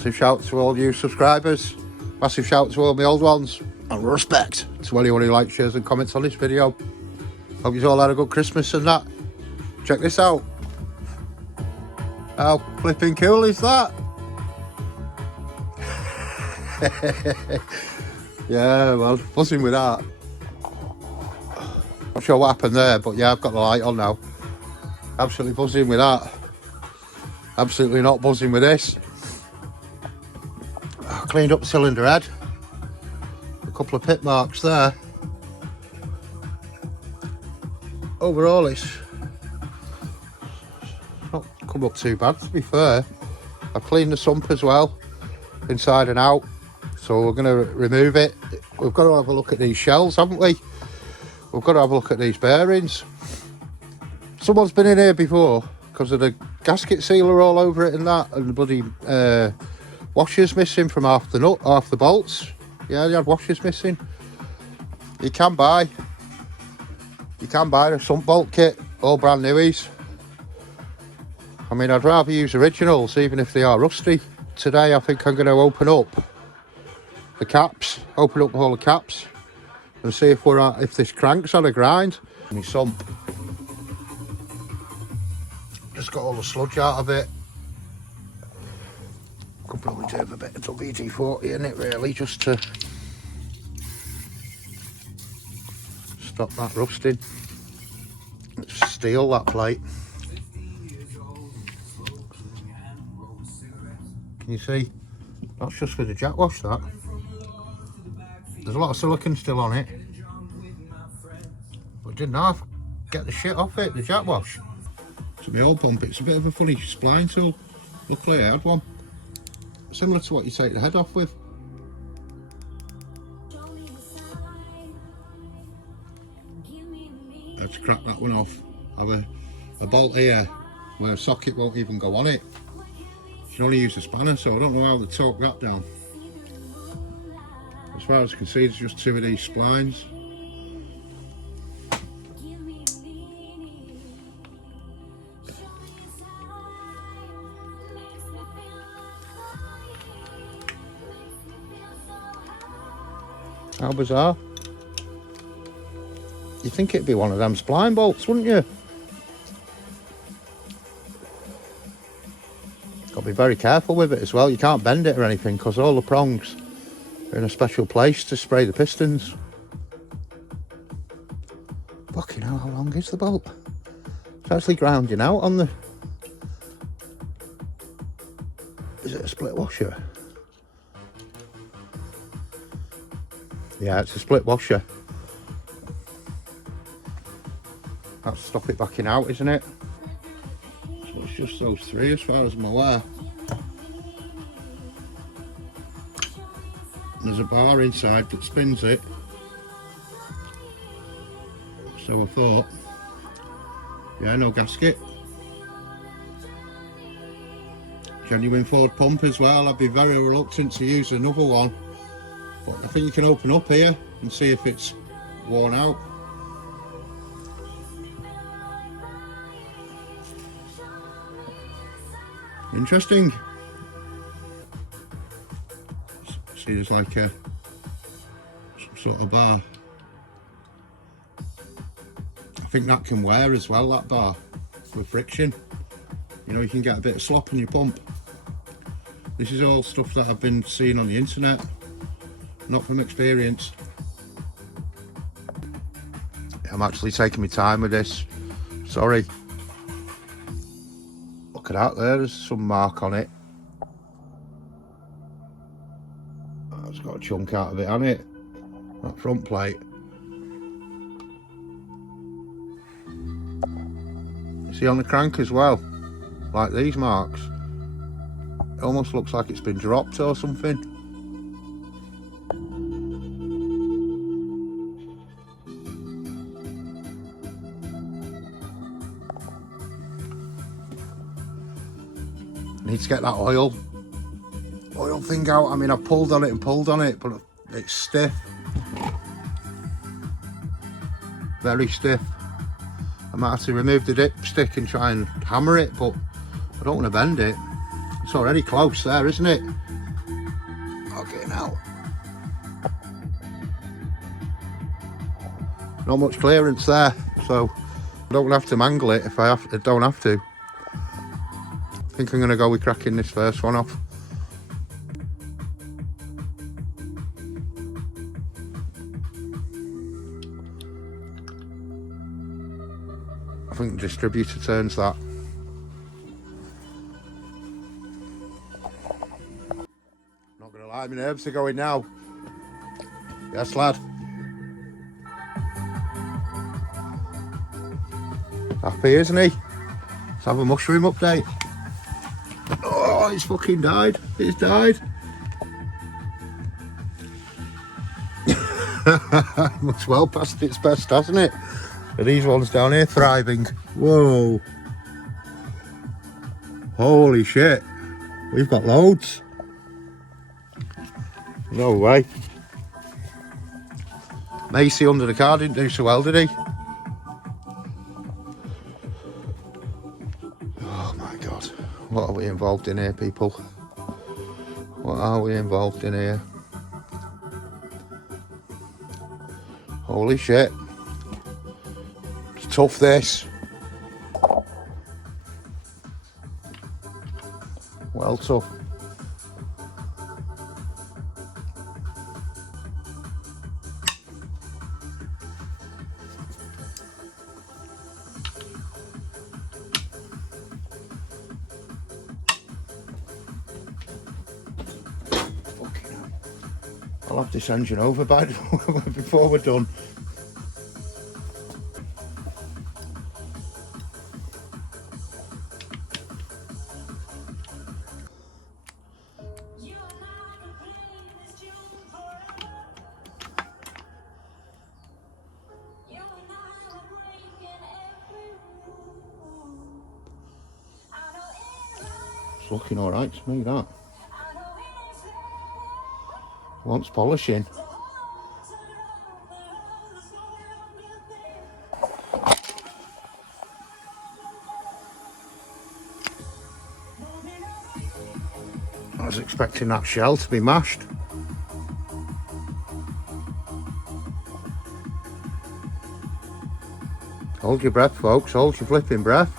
Massive shout to all you subscribers. Massive shout to all my old ones. And respect to anyone who likes, shares and comments on this video. Hope you all had a good Christmas and that. Check this out. How flipping cool is that? Yeah, well, buzzing with that. Not sure what happened there, but yeah, I've got the light on now. Absolutely buzzing with that. Absolutely not buzzing with this. Cleaned up the cylinder head. A couple of pit marks there. Overall, it's not come up too bad, to be fair. I've cleaned the sump as well, inside and out. So we're going to remove it. We've got to have a look at these shells, haven't we? We've got to have a look at these bearings. Someone's been in here before because of the gasket sealer all over it and that, and the bloody washers missing from half the nut, half the bolts. Yeah, they had washers missing. You can buy a sump bolt kit, all brand newies. I mean, I'd rather use originals, even if they are rusty. Today, I think I'm going to open up the caps, open up all the caps, and see if this crank's on a grind. My sump. Just got all the sludge out of it. Could probably do with a bit of WD-40 in it, really, just to stop that rusting. It's steel, that plate. Can you see? That's just for the jack wash, that. There's a lot of silicone still on it. But it didn't half get the shit off it, the jack wash. So my old pump, it's a bit of a funny spline tool. Luckily I had one. Similar to what you take the head off with. I have to crack that one off. I have a bolt here where a socket won't even go on it. You can only use a spanner, so I don't know how to torque that down. As far as I can see, there's just two of these splines. How bizarre. You'd think it'd be one of them spline bolts, wouldn't you? Got to be very careful with it as well. You can't bend it or anything because all the prongs are in a special place to spray the pistons. Fucking hell, how long is the bolt? It's actually grounding out on the... Is it a split washer? Yeah, it's a split washer. That's to stop it backing out, isn't it? So it's just those three as far as I'm aware. And there's a bar inside that spins it. So I thought, yeah, no gasket. Genuine Ford pump as well. I'd be very reluctant to use another one. But I think you can open up here and see if it's worn out. Interesting. See, there's like some sort of bar. I think that can wear as well, that bar, with friction. You know, you can get a bit of slop in your pump. This is all stuff that I've been seeing on the internet. Not from experience. I'm actually taking my time with this. Sorry. Look at that there, there's some mark on it. It's got a chunk out of it, hasn't it? That front plate. You see on the crank as well, like these marks. It almost looks like it's been dropped or something. Need to get that oil thing out. I mean, I've pulled on it, but it's stiff. Very stiff. I might have to remove the dipstick and try and hammer it, but I don't want to bend it. It's already close there, isn't it? Fucking hell. Not much clearance there, so I don't have to mangle it if I don't have to. I think I'm going to go with cracking this first one off. I think the distributor turns that. Not going to lie, my nerves are going now. Yes, lad. Happy, isn't he? Let's have a mushroom update. Oh, it's fucking died. It's died. Much well past its best, hasn't it? But these ones down here thriving. Whoa. Holy shit. We've got loads. No way. Macy under the car didn't do so well, did he? Oh my God. What are we involved in here, people? What are we involved in here? Holy shit. It's tough, this. Well tough. I'll have this engine over before we're done. It's looking alright to me, that. Wants polishing. I was expecting that shell to be mashed. Hold your breath, folks, hold your flipping breath.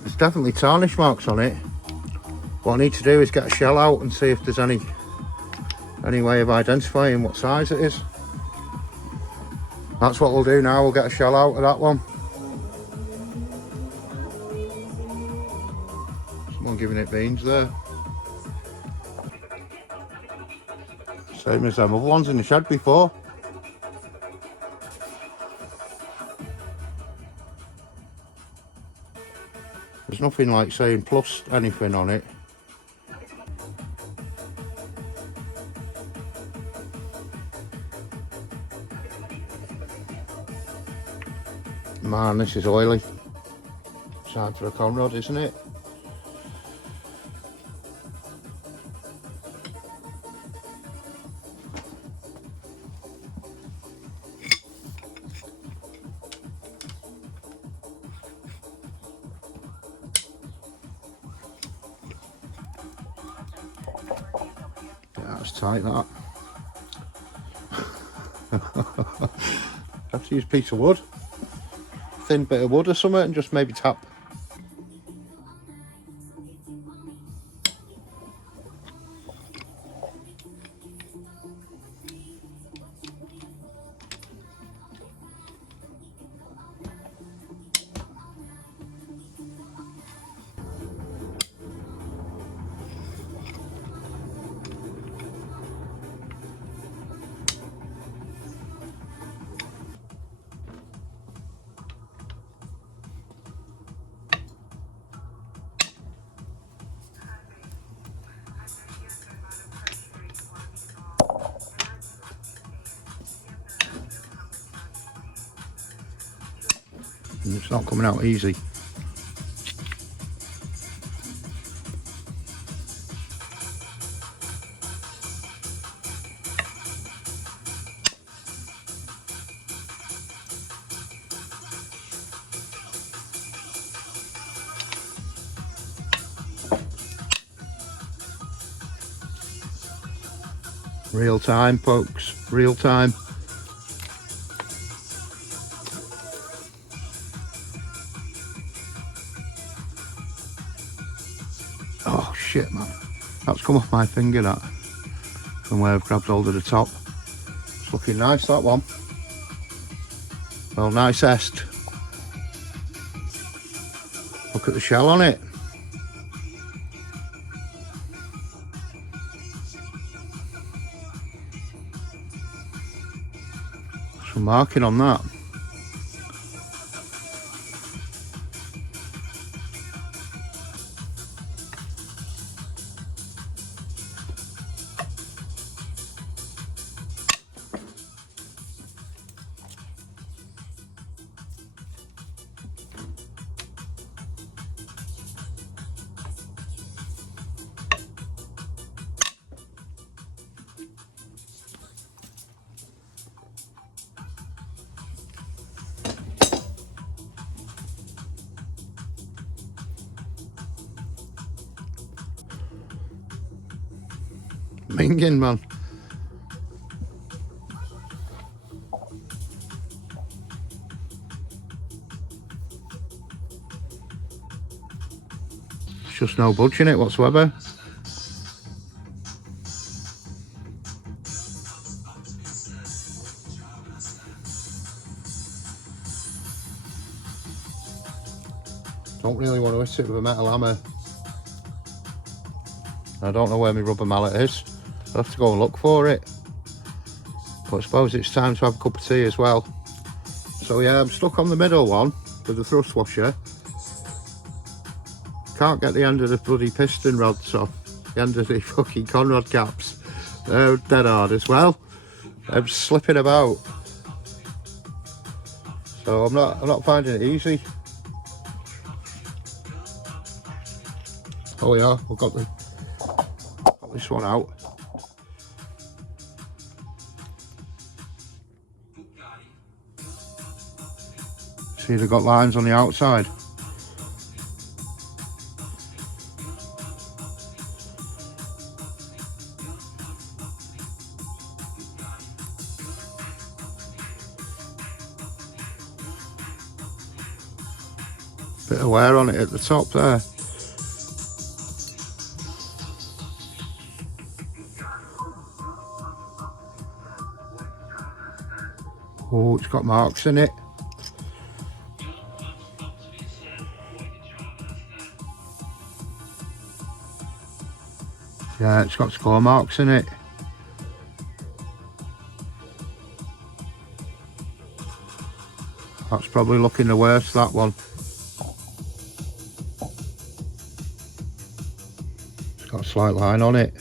There's definitely tarnish marks on it. What I need to do is get a shell out and see if there's any way of identifying what size it is. That's what we'll do now, we'll get a shell out of that one. Someone giving it beans there. Same as them other ones in the shed before. There's nothing like saying plus anything on it. Man, this is oily. It's hard for a conrod, isn't it? Yeah, that's tight, that. Have to use a piece of wood. Thin bit of wood or something and just maybe tap. And it's not coming out easy. Real time, folks, real time. Oh shit, man, that's come off my finger, that, from where I've grabbed hold of the top. It's looking nice, that one. Well, nicest. Look at the shell on it. Some marking on that. Minging, man. It's just no budge in it whatsoever. Don't really want to hit it with a metal hammer. I don't know where my rubber mallet is. I'll have to go and look for it. But I suppose it's time to have a cup of tea as well. So yeah, I'm stuck on the middle one with the thrust washer. Can't get the end of the bloody piston rods off. The end of the fucking conrod caps. They're dead hard as well. I'm slipping about. So I'm not finding it easy. Oh yeah, I've got this one out. See, they've got lines on the outside. Bit of wear on it at the top there. Oh, it's got marks in it. Yeah, it's got score marks in it. That's probably looking the worst, that one. It's got a slight line on it.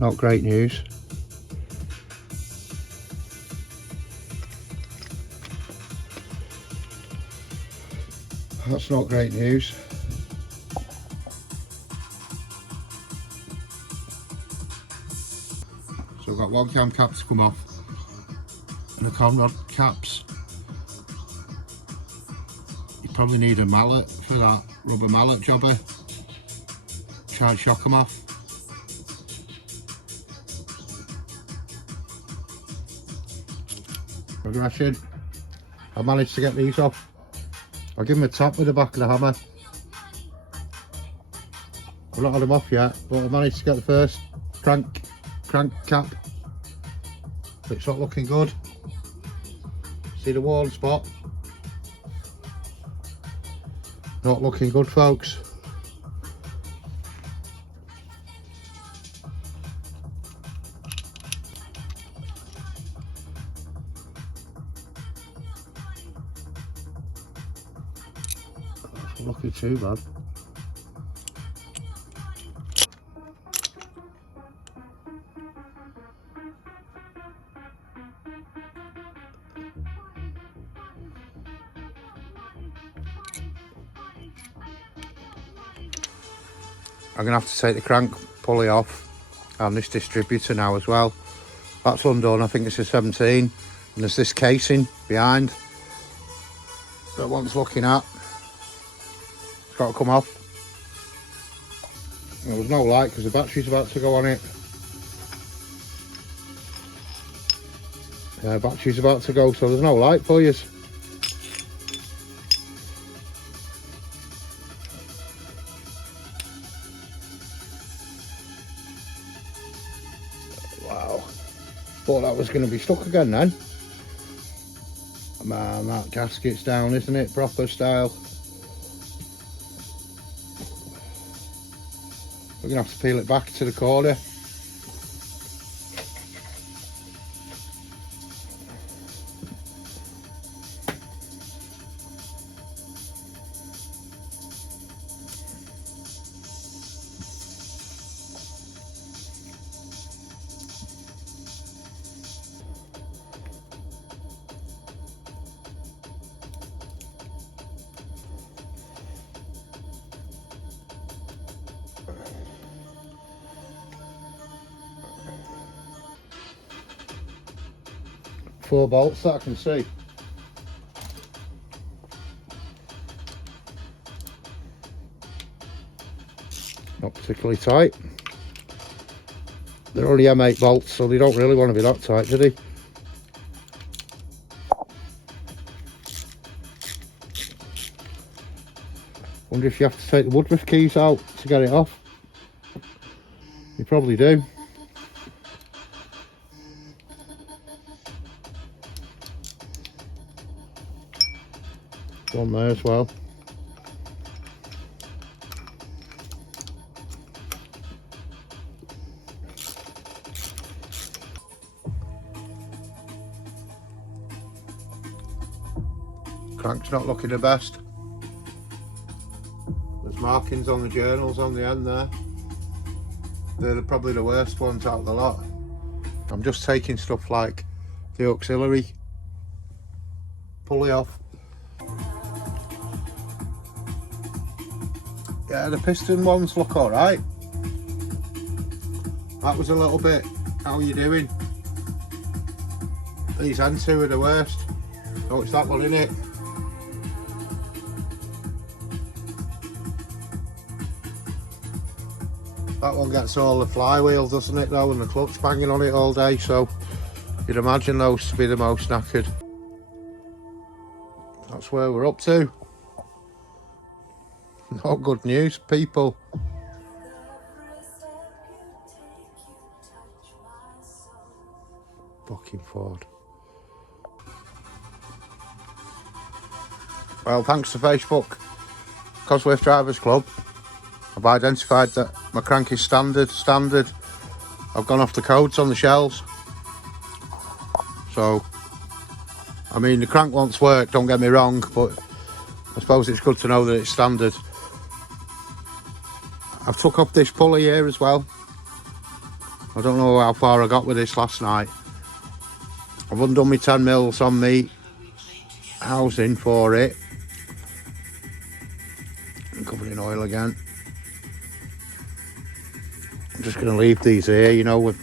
Not great news. That's not great news. So I've got one cam cap to come off and the conrod caps. You probably need a mallet for that, rubber mallet jobber. Try and shock them off. Progression. I managed to get these off. I'll give them a tap with the back of the hammer. I've not had them off yet, but I managed to get the first crank cap. It's not looking good. See the worn spot? Not looking good, folks. Not looking too bad. I'm going to have to take the crank pulley off and this distributor now as well. That's undone, I think it's a 17, and there's this casing behind that one's looking at. It's got to come off. There was no light because the battery's about to go on it. Yeah, battery's about to go, so there's no light for you. Wow. Thought that was going to be stuck again then. Man, that gasket's down, isn't it? Proper style. We're going to have to peel it back to the corner. Four bolts that I can see. Not particularly tight. They're only M8 bolts, so they don't really want to be that tight, do they? Wonder if you have to take the Woodruff keys out to get it off. You probably do. One there as well. Crank's not looking the best. There's markings on the journals on the end there. They're probably the worst ones out of the lot. I'm just taking stuff like the auxiliary pulley off. Yeah, the piston ones look alright. That was a little bit, how are you doing? These end two are the worst. Oh, it's that one, isn't it? That one gets all the flywheel, doesn't it though, and the clutch banging on it all day, so you'd imagine those to be the most knackered. That's where we're up to. Not good news, people. Fucking Ford. Well, thanks to Facebook, Cosworth Drivers Club, I've identified that my crank is standard. I've gone off the codes on the shells. So, I mean, the crank wants work, don't get me wrong, but I suppose it's good to know that it's standard. I've took off this pulley here as well. I don't know how far I got with this last night. I've undone my 10 mils on me housing for it. I'm covered in oil again. I'm just going to leave these here, you know, with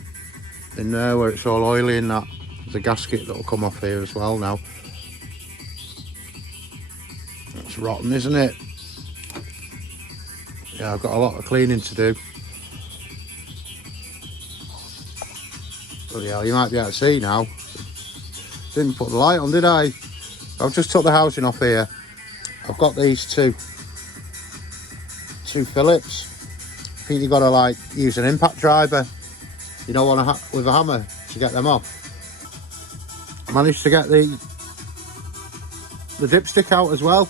in there where it's all oily and that. There's a gasket that'll come off here as well now. That's rotten, isn't it? Yeah, I've got a lot of cleaning to do. Bloody hell, you might be able to see now. Didn't put the light on, did I? I've just took the housing off here. I've got these two Phillips. I think you've got to like use an impact driver, you know, with a hammer to get them off. I managed to get the dipstick out as well.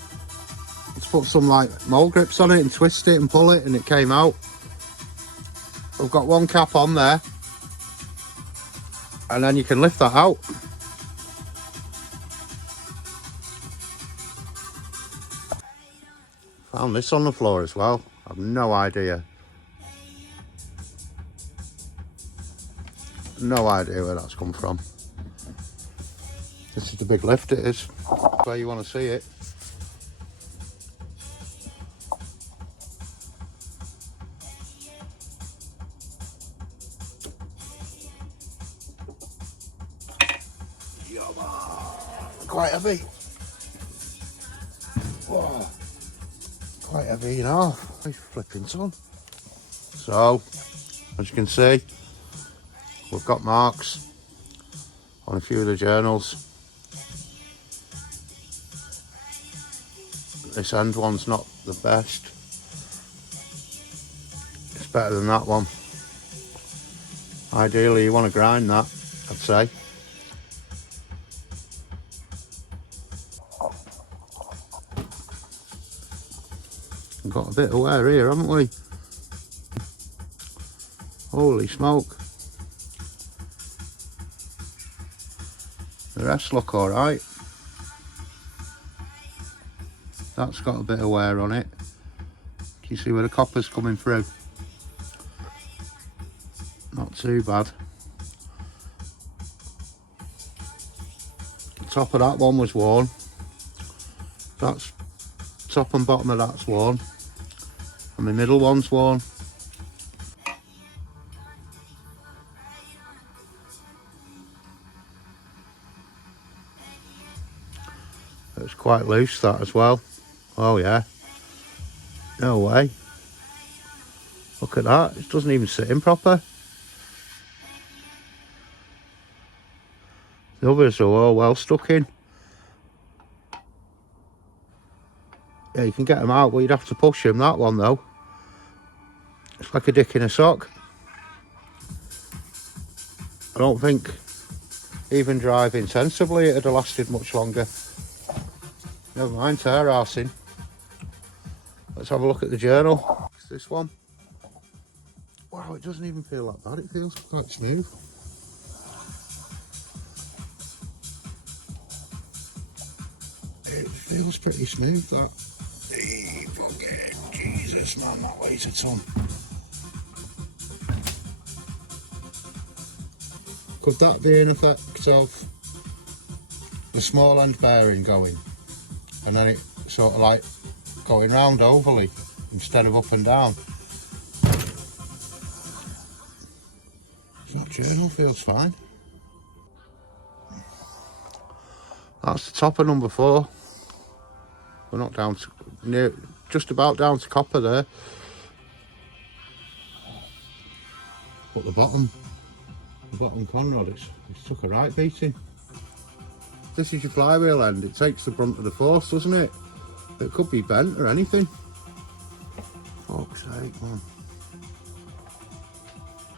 Let's put some like mold grips on it and twist it and pull it, and it came out. I've got one cap on there, and then you can lift that out. Found this on the floor as well. I've no idea. No idea where that's come from. This is the big lift, it is. Where you want to see it. Quite heavy. Whoa. Quite heavy, you know. Nice flipping son. So, as you can see, we've got marks on a few of the journals. This end one's not the best. It's better than that one. Ideally, you want to grind that, I'd say. We've got a bit of wear here, haven't we? Holy smoke. The rest look alright. That's got a bit of wear on it. Can you see where the copper's coming through? Not too bad. The top of that one was worn. That's top and bottom of that's worn. And the middle one's worn. It's quite loose, that as well. Oh yeah. No way. Look at that. It doesn't even sit in proper. The others are all well stuck in. Yeah, you can get them out, but you'd have to push them. That one though, it's like a dick in a sock. I don't think even driving sensibly it'd have lasted much longer. Never mind tear arsing. Let's have a look at the journal. It's this one. Wow, it doesn't even feel that bad. It feels quite smooth. It feels pretty smooth, that. Hey, fucking Jesus, man, that weighs a ton. Could that be an effect of the small end bearing going, and then it sort of like going round overly instead of up and down? That journal feels fine. That's the top of number 4. We're not down to near, just about down to copper there. But the bottom conrod, it's took a right beating. This is your flywheel end. It takes the brunt of the force, doesn't it? It could be bent or anything. Fuck's sake, man.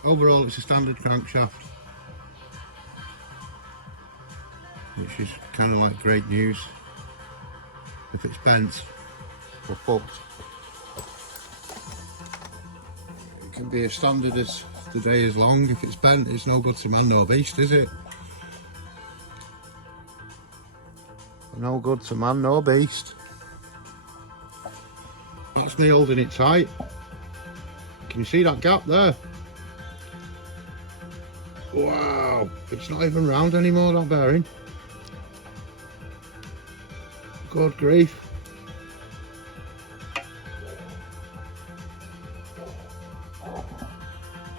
Overall, it's a standard crankshaft, which is kind of like great news. If it's bent or fucked, it can be as standard as the day is long. If it's bent, it's no good to man nor beast, is it? No good to man nor beast. That's me holding it tight. Can you see that gap there? Wow, it's not even round anymore, that bearing. Good grief.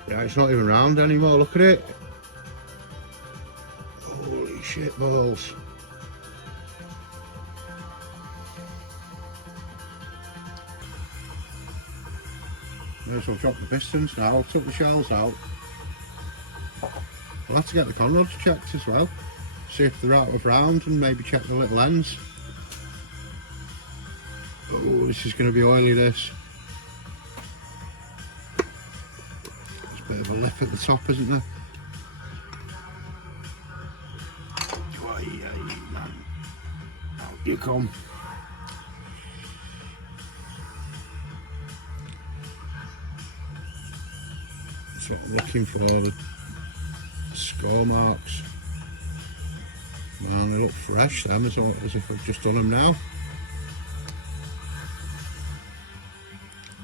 Yeah, it's not even round anymore, look at it. Holy shit balls. May as well drop the pistons now. Took the shells out. I'll have to get the conrods checked as well. See if they're out of round and maybe check the little ends. Oh, this is going to be oily, this. There's a bit of a lip at the top, isn't there? Man. Out you come. That's what I'm looking for, the score marks. Man, they look fresh, them, as if I've just done them now.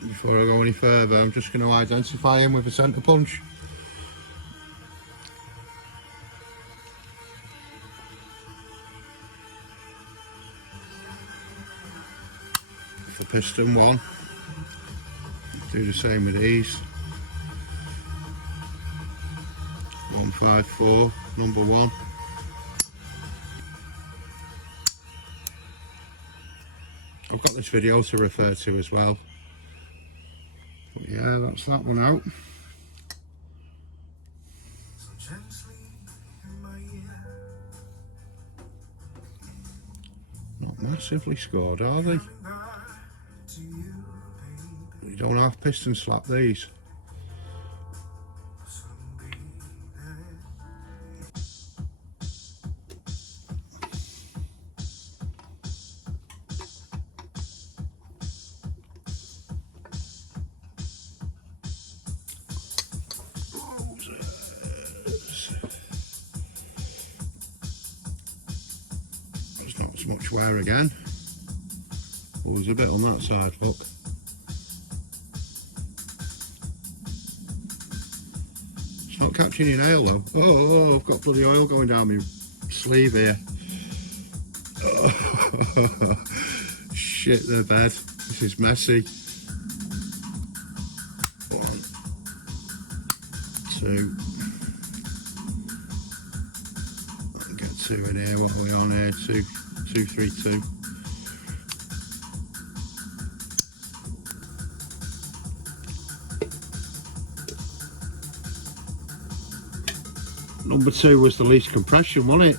Before I go any further, I'm just going to identify him with a centre punch. For piston 1, do the same with these. 154, number 1. I've got this video to refer to as well. But yeah, Yeah, that's that one out. Not massively scored, are they? You don't half piston slap these. There's not as much wear again. Oh, there's a bit on that side, look. It's not catching your nail though. Oh, I've got bloody oil going down my sleeve here. Oh, shit the bed. This is messy. 1, 2. I can get 2 in here. What are we on here? 2, 2, 3, 2. Number 2 was the least compression, wasn't it?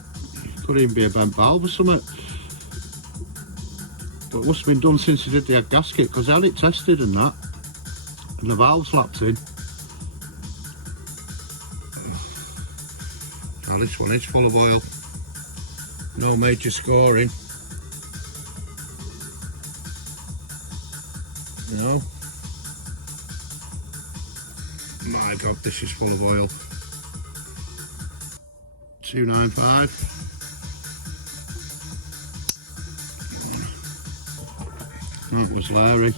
Could even be a bent valve or something. But it must have been done since he did the gasket, because I had it tested and that. And the valve slapped in. Now this one is full of oil. No major scoring. No. My God, this is full of oil. 295. That was Larry.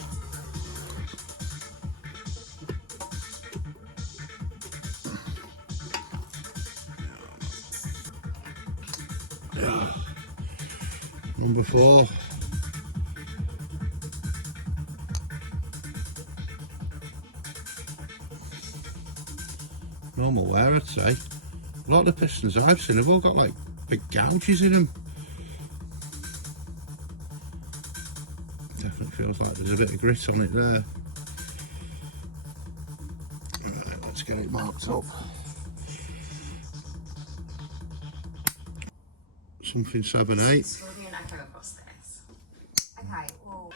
Number 4. Normal wear, I'd say. A lot of the pistons I've seen have all got like big gouges in them. Definitely feels like there's a bit of grit on it there. Right, let's get it marked up. Something 7/8. Okay, well.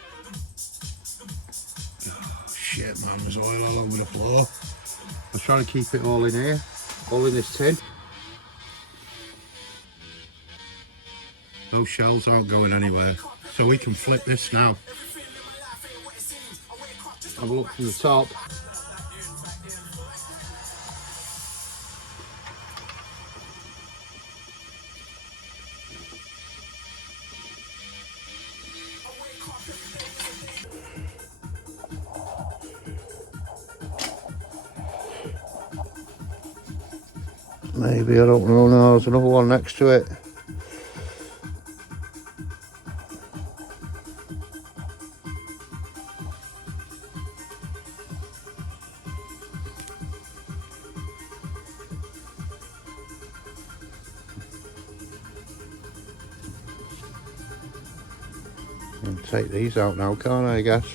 Oh, shit man, there's oil all over the floor. I was trying to keep it all in here, all in this tin. Those shells aren't going anywhere, so we can flip this now. Have a look from the top. Maybe, I don't know, no, there's another one next to it. I'll take these out now, can't I guess?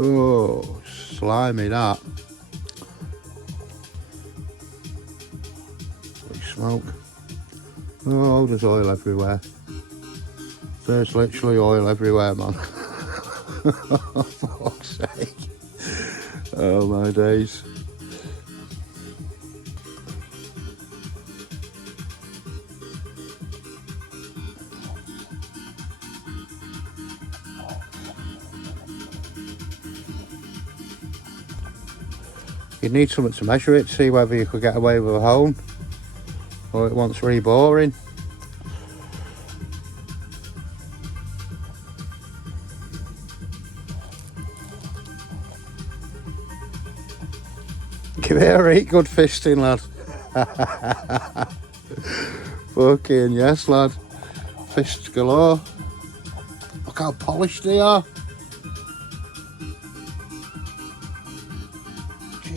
Oh, slimy that. Big smoke. Oh, there's oil everywhere. There's literally oil everywhere, man. For fuck's sake. Oh my days. You'd need something to measure it, see whether you could get away with a hone or it wants reboring. Give it a right good fisting, lad. Fucking yes, lad. Fists galore. Look how polished they are.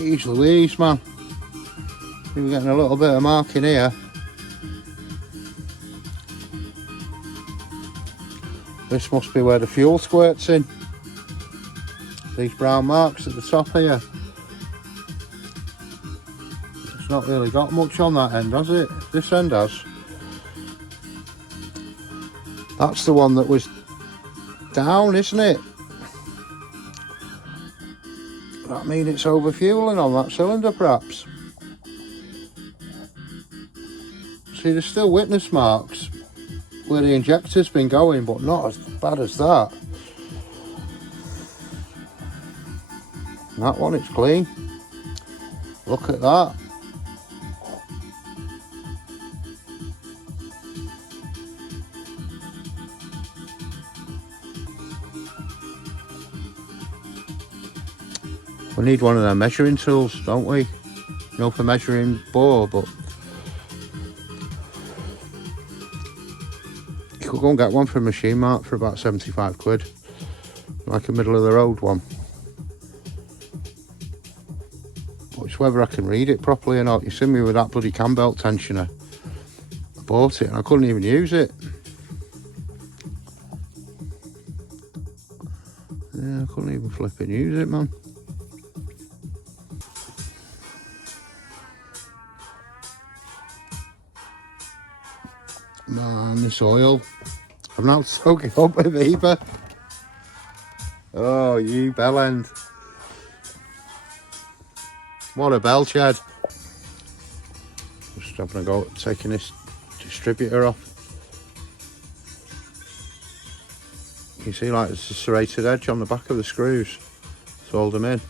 Jeez Louise, man. We're getting a little bit of marking here. This must be where the fuel squirts in. These brown marks at the top here. It's not really got much on that end, has it? This end has. That's the one that was down, isn't it? That means it's overfueling on that cylinder, perhaps. See, there's still witness marks where the injector's been going, but not as bad as that. And that one, it's clean. Look at that. We need one of their measuring tools, don't we? You know, for measuring bore, but you could go and get one from Machine Mart for about 75 quid. Like a middle of the road one. But it's whether I can read it properly or not. You see me with that bloody cam belt tensioner. I bought it and I couldn't even use it. Yeah, I couldn't even flip and use it, man. Man, this oil. I'm now soaking up with Viva. Oh, you bell end. What a bell shed. Just having a go at taking this distributor off. You see, like, there's a serrated edge on the back of the screws to hold them in.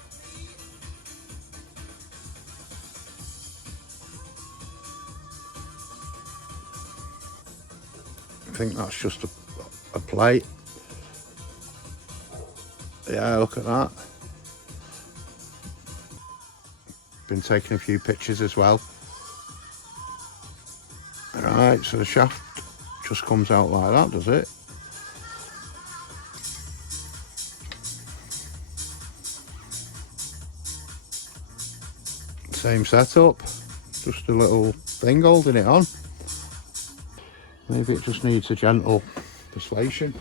I think that's just a plate. Yeah, look at that. Been taking a few pictures as well. Right, so the shaft just comes out like that, does it? Same setup, just a little thing holding it on. Maybe it just needs a gentle persuasion.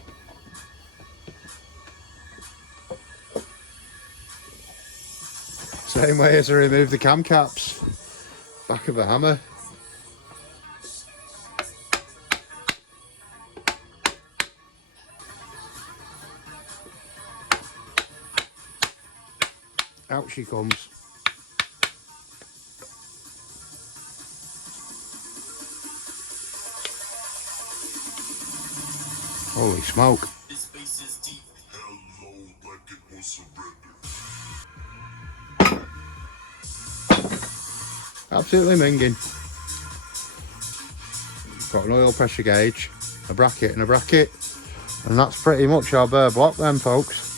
Same way as I remove the cam caps, back of the hammer. Out she comes. Holy smoke. This space is deep. Hello, like it was surrendered. Absolutely minging. Got an oil pressure gauge, a bracket and a bracket, and that's pretty much our bare block then, folks.